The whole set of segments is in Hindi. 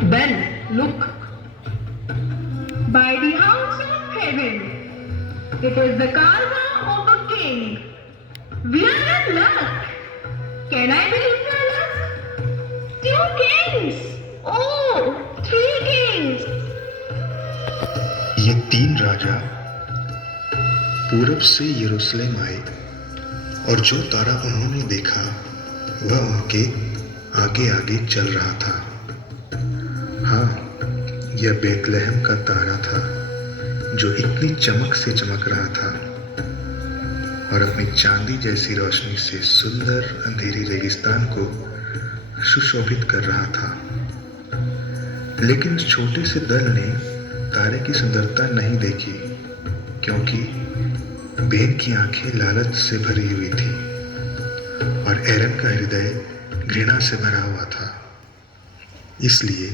Ben, look. By the house of heaven, it is the cargo of a king. We are in luck. Can I believe my luck? 2 kings. Oh, 3 kings. ये 3 राजा पूरब से यरूशलेम आए और जो तारा उन्होंने देखा वह उनके आगे आगे चल रहा था। हाँ, यह बेतलहम का तारा था जो इतनी चमक से चमक रहा था और अपनी चांदी जैसी रोशनी से सुंदर अंधेरी रेगिस्तान को सुशोभित कर रहा था। लेकिन उस छोटे से दल ने तारे की सुंदरता नहीं देखी, क्योंकि बेन की आंखें लालच से भरी हुई थी और एरन का हृदय घृणा से भरा हुआ था। इसलिए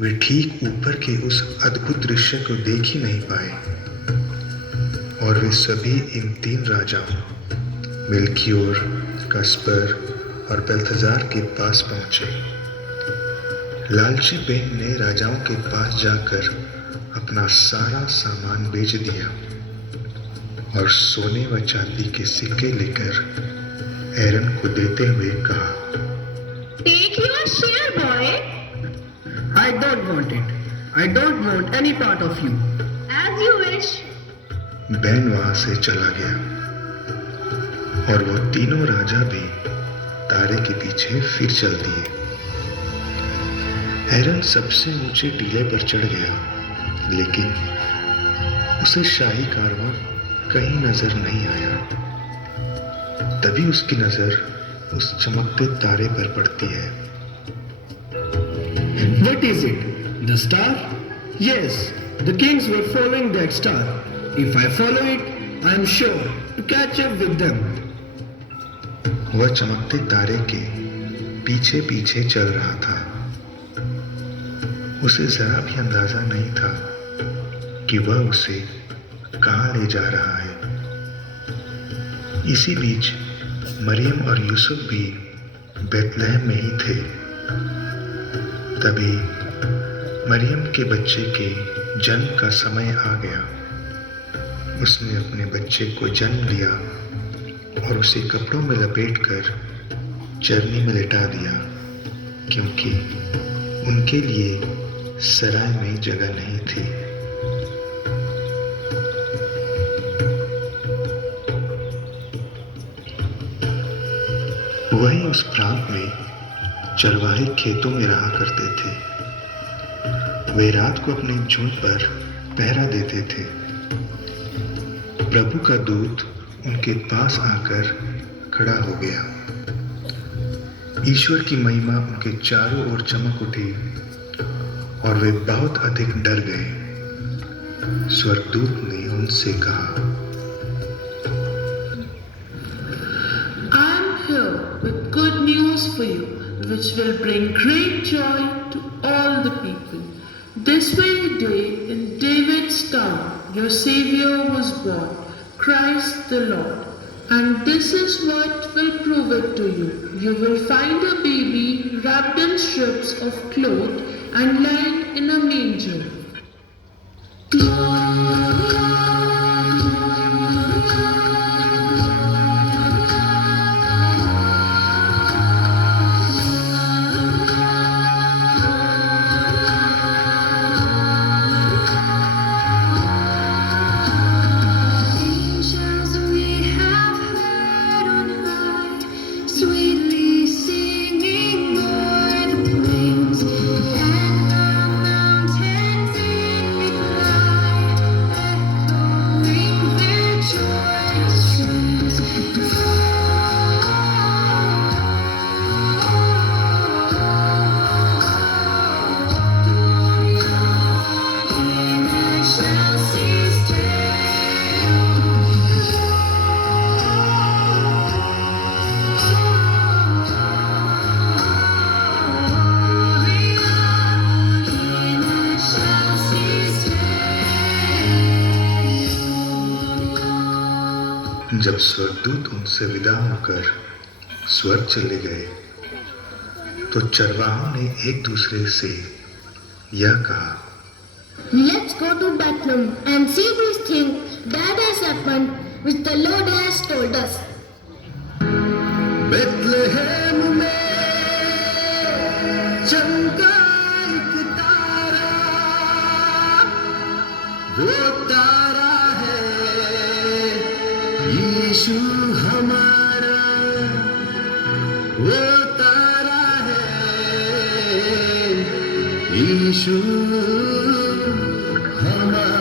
वे ठीक ऊपर के उस अद्भुत दृश्य को देख ही नहीं पाए और वे सभी इन 3 राजाओं मेल्कियोर, कस्पर और बेल्तजार के पास पहुंचे। लालची बेन ने राजाओं के पास जाकर अपना सारा सामान बेच दिया और सोने व चांदी के सिक्के लेकर एरन को देते हुए कहा, Take your share, boy. I don't want it. I don't want any part of you. As you wish. Ben वहां से चला गया और वो तीनों राजा भी तारे के पीछे फिर चल दिए। एरन सबसे ऊंचे टीले पर चढ़ गया, लेकिन उसे शाही कारवां कहीं नजर नहीं आया। तभी उसकी नजर उस चमकते तारे पर पड़ती है। What is it? The star? Yes, the kings were following that star. If I follow it, I am sure to catch up with them. वह चमकते तारे के पीछे पीछे चल रहा था। उसे जरा भी अंदाजा नहीं था कि वह उसे कहाँ ले जा रहा है। इसी बीच मरियम और यूसुफ भी बेतलहम में ही थे। तभी मरियम के बच्चे के जन्म का समय आ गया। उसने अपने बच्चे को जन्म लिया और उसे कपड़ों में लपेटकर चरनी में लिटा दिया, क्योंकि उनके लिए सराय में जगह नहीं थी। वहीं उस प्रांत में चरवाहे खेतों में रहा करते थे। वे रात को अपने झुंड पर पहरा देते थे। प्रभु का दूत उनके पास आकर खड़ा हो गया। ईश्वर की महिमा उनके चारों ओर चमक उठी और वे बहुत अधिक डर गए। स्वर्गदूत ने उनसे कहा, I am here with good news for you, which will bring great joy to all the people. This very day in David's town, your Savior was born, Christ the Lord. And this is what will prove it to you. You will find a baby wrapped in strips of cloth and lying in a manger. Angels we have heard on high, sweetly singing o'er the plains, and the mountains in reply, echoing their joyous strains. Shall cease जब स्वर्गदूत उनसे विदा होकर स्वर्ग चले गए तो चरवाहों ने एक दूसरे से यह कहा, Let's go to Bethlehem and see these things that has happened, which the Lord has told us. Bethlehem में चमका एक तारा, वो तारा है यीशु हमारा, वो तारा है यीशु हमारा।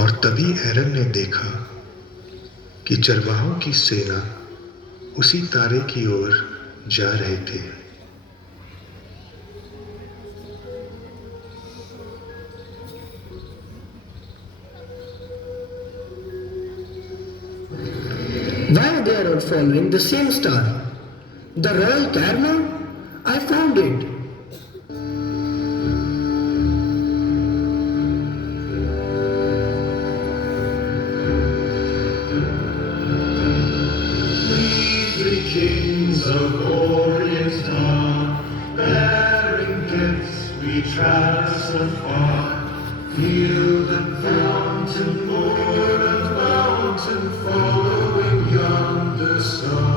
और तभी एरन ने देखा कि चरवाहों की सेना उसी तारे की ओर जा रहे थे। Why they are all following the same star? The royal caramel? I found it. Kings of Orient star, bearing gifts we traverse afar, field and fountain, moor and mountain, following yonder star.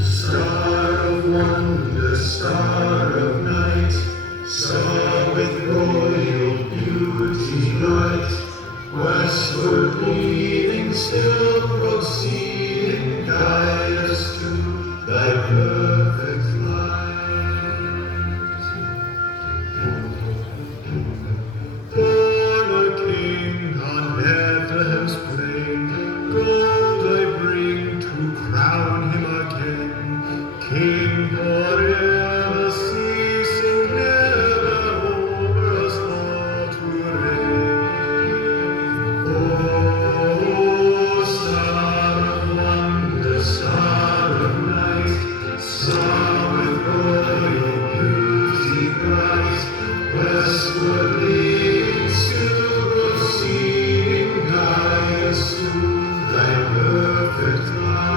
Star of wonder, star of night, star with royal beauty bright, westward leading, still proceeding, guide us to thy perfect light. Born a king on Bethlehem's plain, gold I bring to crown him again, king forever ceasing, never over us all to reign. Oh, star of wonder, star of night, star with royal beauty bright, westward leading, still proceeding, guide us to thy perfect light.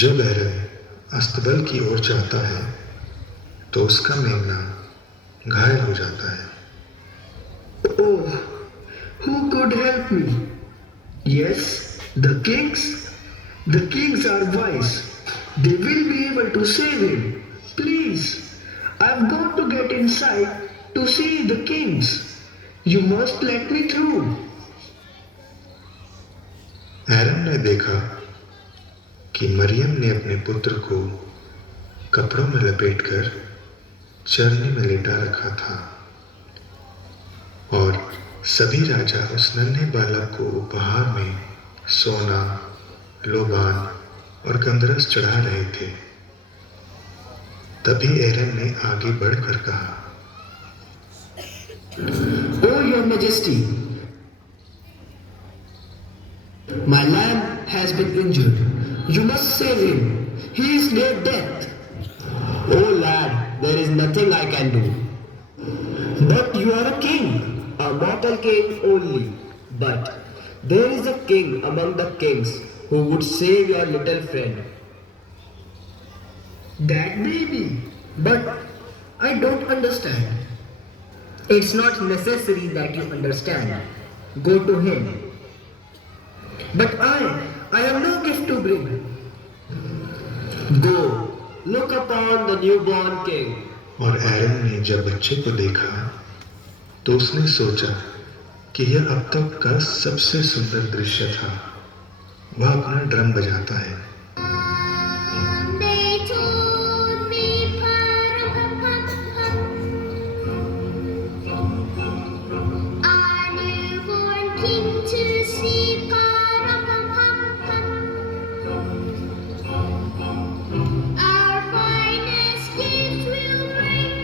जब एरन अस्तबल की ओर जाता है तो उसका मेमना घायल हो जाता है। Oh, who could help me? Yes, the kings. The kings are wise. They will be able to save him. Please, I've got to get inside to see the kings. You must let me through. एरन ने देखा कि मरियम ने अपने पुत्र को कपड़ों में लपेटकर चरनी में लेटा रखा था और सभी राजा उस नन्हे बालक को उपहार में सोना, लोबान और गंधरस चढ़ा रहे थे। तभी एरन ने आगे बढ़कर कहा, Oh, your majesty, my lamb has been injured. You must save him. He is near death. Oh lad, there is nothing I can do. But you are a king, a mortal king only. But there is a king among the kings who would save your little friend. That may be, but I don't understand. It's not necessary that you understand. Go to him. But I have no gift to bring. Go, look upon the newborn king. और एरन ने जब बच्चे को देखा तो उसने सोचा कि यह अब तक का सबसे सुंदर दृश्य था। वह अपना ड्रम बजाता है। They told me, our newborn king to see, our finest gift will bring,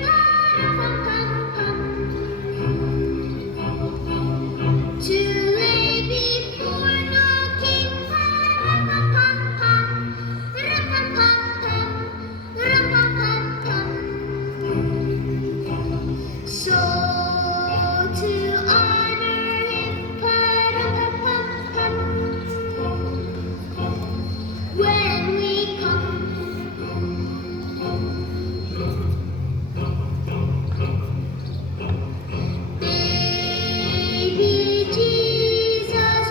to lay before the king. So to honor him, when we come. Baby Jesus,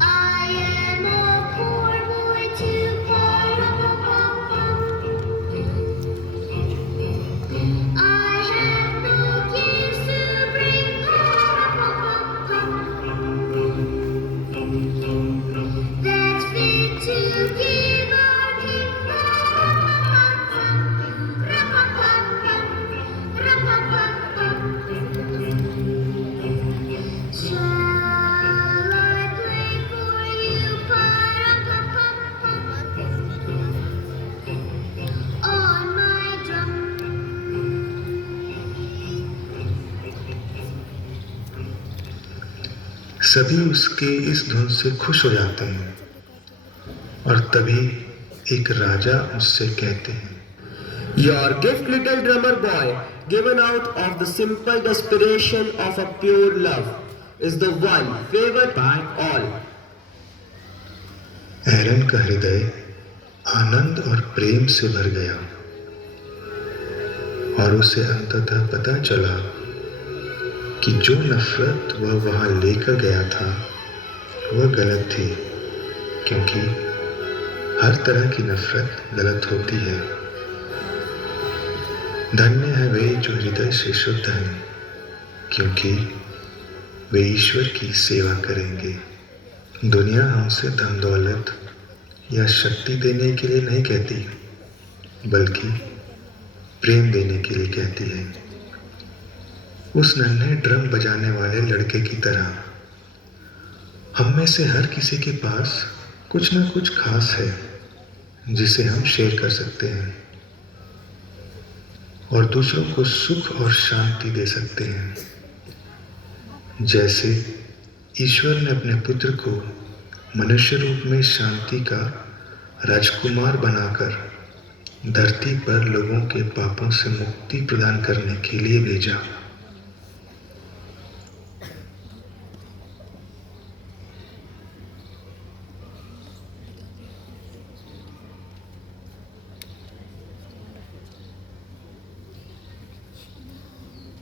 I am a poor boy too. I have no gifts to bring. That's fit to give our king. Shall I play for you on my drum? सभी उसके इस धुन से खुश हो जाते हैं और तभी एक राजा उससे कहते हैं, Your gift, little drummer boy, given out of the simple desperation of a pure love, is the one favored by all. एरन का हृदय आनंद और प्रेम से भर गया और उसे अंततः पता चला कि जो नफरत वह वहां लेकर गया था वह गलत थी, क्योंकि हर तरह की नफरत गलत होती है। धन्य है वे जो हृदय से शुद्ध हैं, क्योंकि वे ईश्वर की सेवा करेंगे। दुनिया हमसे धन दौलत या शक्ति देने के लिए नहीं कहती, बल्कि प्रेम देने के लिए कहती है। उस नन्हे ड्रम बजाने वाले लड़के की तरह हम में से हर किसी के पास कुछ ना कुछ खास है जिसे हम शेयर कर सकते हैं और दूसरों को सुख और शांति दे सकते हैं। जैसे ईश्वर ने अपने पुत्र को मनुष्य रूप में शांति का राजकुमार बनाकर धरती पर लोगों के पापों से मुक्ति प्रदान करने के लिए भेजा।